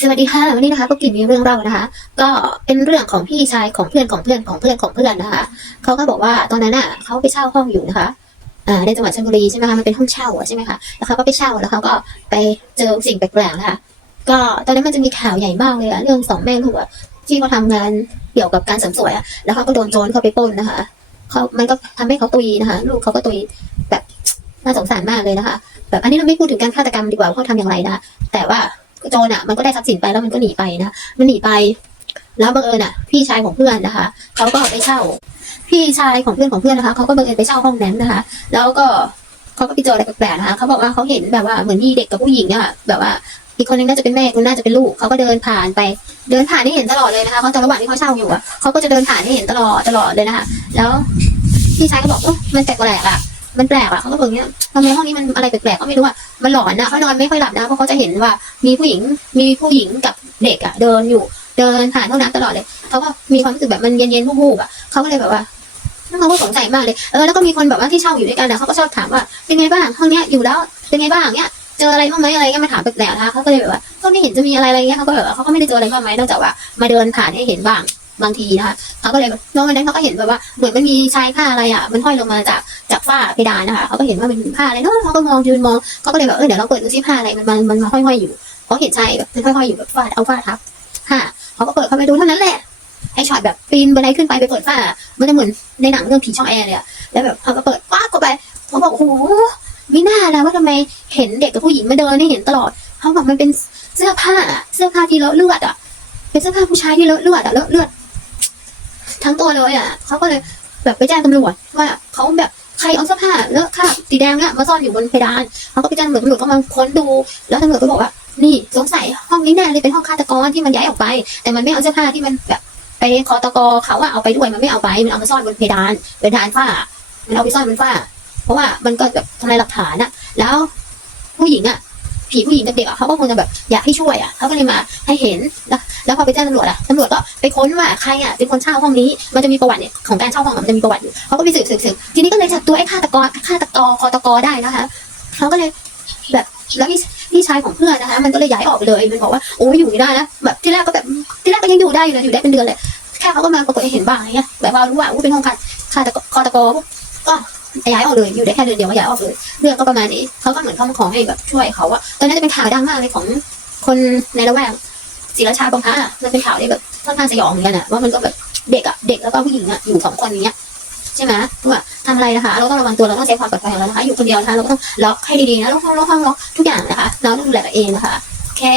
สวัสดีค่ะวันนี้นะคะก็กินมีเรื่องเล่านะคะ ก็เป็นเรื่องของพี่ชายของเพื่อนของเพื่อนของเพื่อนของเพื่อนนะคะเขาก็บอกว่าตอนนั้นน่ะเขาไปเช่าห้องอยู่นะคะอ่าในจังหวัดชลบุรีใช่ไหมคะมันเป็นห้องเช่าใช่ไหมคะแล้วเขาก็ไปเช่าแล้วเขาก็ไปเจอสิ่งแปลกๆนะคะก็ตอนนั้นมันจะมีข่าวใหญ่มากเลยอะเรื่องสองแม่ลูกอะที่เขาทำงานเกี่ยวกับการเสริมสวยอะแล้วเขาก็โดนโจรเข้าไปปล้นนะคะเขามันก็ทำให้เขาตุยนะคะ ลูกเขาก็ตุยแบบน่าสงสารมากเลยนะคะ แบบอันนี้เราไม่พูดถึงการฆาตกรรมดีกว่าว่าเขาทำอย่างไรนะคะแต่ว่า โจรอะ มันก็ได้ทรัพย์สินไปแล้วมันก็หนีไปนะมันหนีไป แล้วบังเอิญอะ พี่ชายของเพื่อนนะคะเขาก็ไปเช่า พี่ชายของเพื่อนของเพื่อนนะคะเขาก็บังเอิญไปเช่าห้องนั้นนะคะ แล้วก็เขาก็ไปเจออะไรแปลกๆนะคะเขาบอกว่าเขาเห็นแบบว่าเหมือนมีเด็กกับผู้หญิงเนี่ยค่ะแบบว่าอีกคนนึงน่าจะเป็นแม่คนน่าจะเป็นลูกเขาก็เดินผ่านไป เดินผ่านให้เห็นตลอดเลยนะคะเขาตอนระหว่างที่เขาเช่าอยู่อะเขาก็จะเดินผ่านให้เห็นตลอดตลอดเลยนะคะ แล้วพี่ชายก็บอกเออมันแปลกๆอะ มันแปลกอะเขาก็บอกเนี้ยทำไมห้องนี้มันอะไรแปลกๆก็ไม่รู้อะมันหลอนนะเขานอนไม่ค่อยหลับนะเพราะเขาจะเห็นว่ามีผู้หญิงมีผู้หญิงกับเด็กอะเดินอยู่เดินผ่านห้องน้ำตลอดเลยเขาก็มีความรู้สึกแบบมันเย็นๆวูบๆอะเขาก็เลยแบบว่าเขาก็สงสัยมากเลยเออแล้วก็มีคนแบบว่าที่เช่าอยู่ด้วยกันนะเขาก็ชอบถามว่าเป็นไงบ้างห้องเนี้ยอยู่แล้วเป็นไงบ้างเนี้ยเจออะไรบ้างไหมอะไรเงี้ยมาถามแปลกๆนะคะเขาก็เลยแบบว่าก็ไม่เห็นจะมีอะไรอะไรเงี้ยเขาก็แบบว่าเขาก็ไม่ได้เจออะไรบ้างไหมนอกจากว่ามาเดินผ่านให้เห็นบ้างบางทีนะคะเขาก็เลยน้องวันนั้นเขาก็เห็นแบบว่าเหมือนมันมีชายผ้าอะไรอะมันห้อยลงมาจาก ฝ้าเพดานนะคะเขาก็เห็นว่ามันเป็นผ้าอะไรเนาะเขาก็มองยืนมองเขาก็เลยแบบเออเดี๋ยวเราเปิดดูซิผ้าอะไรมันมันมันมาห้อยๆอยู่เขาเห็นชายแบบมันห้อยๆอยู่แบบฟาเอาฟาทับผ้าเขาก็เปิดเข้าไปดูเท่านั้นแหละไอช็อตแบบปีนบันไดขึ้นไปไปเปิดฝ้า มันจะเหมือนในหนังเรื่องผีช่องแอร์เลยอะแล้วแบบเขาก็เปิดฟ้าเข้าไปเขาบอกโอ้โหไม่น่าแล้วว่าทำไมเห็นเด็กกับผู้หญิงมาเดินให้เห็นตลอดเขาบอกมันเป็นเสื้อผ้าเสื้อผ้าที่เลอะเลือดอะเป็นเสื้อผ้าผู้ชายที่เลอะเลือดอะเลอะเลือด ทั้งตัวเลยอะเขาก็เลยแบบไปแจ้งตำรวจว่าเขาแบบ ใครเอาเสื้อผ้าเลอะคราบสีแดงเนี่ยมาซ่อนอยู่บนเพดานเขาก็ไปแจ้งตำรวจตำรวจก็มาค้นดู แล้วตำรวจก็บอกว่า นี่สงสัยห้องนี้แน่เลยเป็นห้องฆาตกรที่มันย้ายออกไป แต่มันไม่เอาเสื้อผ้าที่มันแบบไปคอตกเขาอะเอาไปด้วยมันไม่เอาไปมันเอามาซ่อนบนเพดานเป็นเพดานฝ้า มันเอาไปซ่อนบนฝ้า เพราะว่ามันก็แบบทำลายหลักฐานอะแล้วผู้หญิงอะ ผีผู้หญิงเด็กอะเขาก็คงจะแบบอยากให้ช่วยอะเขาก็เลยมาให้เห็นแล้วแล้วพอไปแจ้งตำรวจอะตำรวจก็ไปค้นว่าใครอะเป็นคนเช่าห้องนี้มันจะมีประวัติเนี่ยของการเช่าห้องมันจะมีประวัติอยู่เขาก็ไปสืบสืบสืบทีนี้ก็เลยจับตัวไอ้ฆาตกรฆาตกรคอตกรได้นะคะเขาก็เลยแบบแล้วพี่พี่ชายของเพื่อนนะคะ มันก็เลยย้ายออกไปเลยมันบอกว่าโอ้ยอยู่ไม่ได้แล้วแบบที่แรกก็แบบที่แรกก็ยังอยู่ได้อยู่เลยอยู่ได้เป็นเดือนเลยแค่เขาก็มาปรากฏให้เห็นบ้างอะไรเงี้ยแบบว่ารู้ว่าอู้เป็นห้องฆาตฆาตกรคอตกรก็ ย้ายออกเลยอยู่ได้แค่เดือนเดียวก็ย้ายออกเลยเรื่องก็ประมาณนี้เขาก็เหมือนเขามาขอให้แบบช่วยเขาอะตอนนั้นจะเป็นข่าวดังมากเลยของคนในละแวกศิรชาบางพระอะมันเป็นข่าวที่แบบค่อนข้างสยองเหมือนกันอะว่ามันก็แบบเด็กอะเด็กแล้วก็ผู้หญิงอะอยู่สองคนอย่างเงี้ยใช่ไหมว่าทำอะไรนะคะ เราต้องระวังตัวเราต้องใช้ความปลอดภัยของเรานะคะอยู่คนเดียวนะคะเราก็ต้องล็อกให้ดีๆนะล็อกห้องล็อกห้องล็อกทุกอย่างนะคะ เราต้องดูแลตัวเองนะคะ แค่